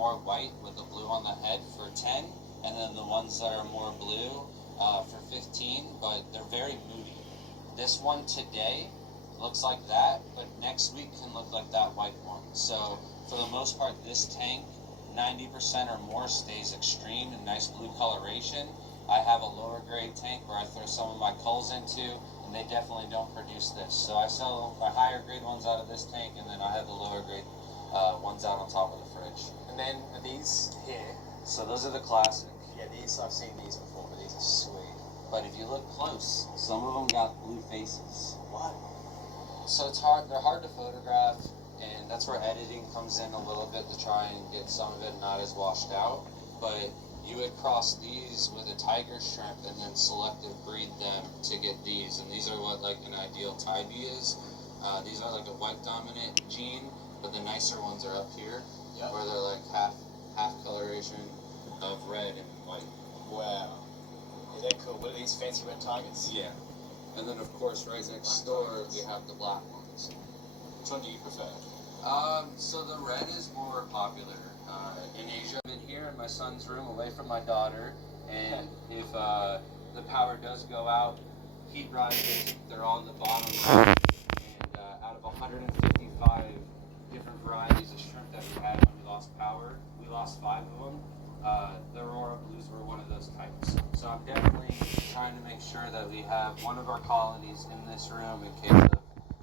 more white with the blue on the head for 10, and then the ones that are more blue for 15, but they're very moody. This one today looks like that, but next week can look like that white one. So for the most part, this tank, 90% or more stays extreme and nice blue coloration. I have a lower grade tank where I throw some of my culls into, and they definitely don't produce this. So I sell my higher grade ones out of this tank, and then I have the lower grade ones out on top of the fridge. And then are these here? So those are the classic. Yeah, these, I've seen these before, but these are sweet. But if you look close, some of them got blue faces. What? So it's hard, they're hard to photograph, and that's where editing comes in a little bit to try and get some of it not as washed out. But you would cross these with a tiger shrimp and then selective breed them to get these. And these are what like an ideal tabby is. These are like a white dominant gene, but the nicer ones are up here, where they're like half coloration of red and white. Wow. Yeah, they're cool. What are these fancy red tigers? Yeah. And then of course right next door we have the black ones. Which one do you prefer? So the red is more popular. In Asia, I've been here in my son's room away from my daughter, and if the power does go out, heat rises, they're on the bottom right, and out of 155 different varieties of shrimp that we had when we lost power, we lost 5 of them. The Aurora Blues were one of those types. So I'm definitely trying to make sure that we have one of our colonies in this room in case of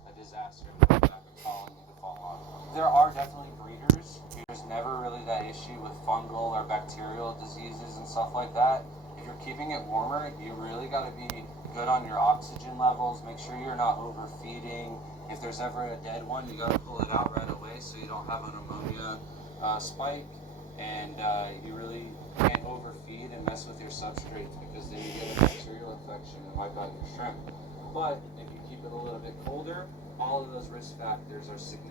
a disaster and we have a colony to fall on. There are definitely breeders. There's never really that issue with fungal or bacterial diseases and stuff like that. If you're keeping it warmer, you really got to be good on your oxygen levels. Make sure you're not overfeeding. If there's ever a dead one, you got to pull it out right away so you don't have an ammonia spike. And you really can't overfeed and mess with your substrates because then you get a bacterial infection and wipe out your shrimp. But if you keep it a little bit colder, all of those risk factors are significant.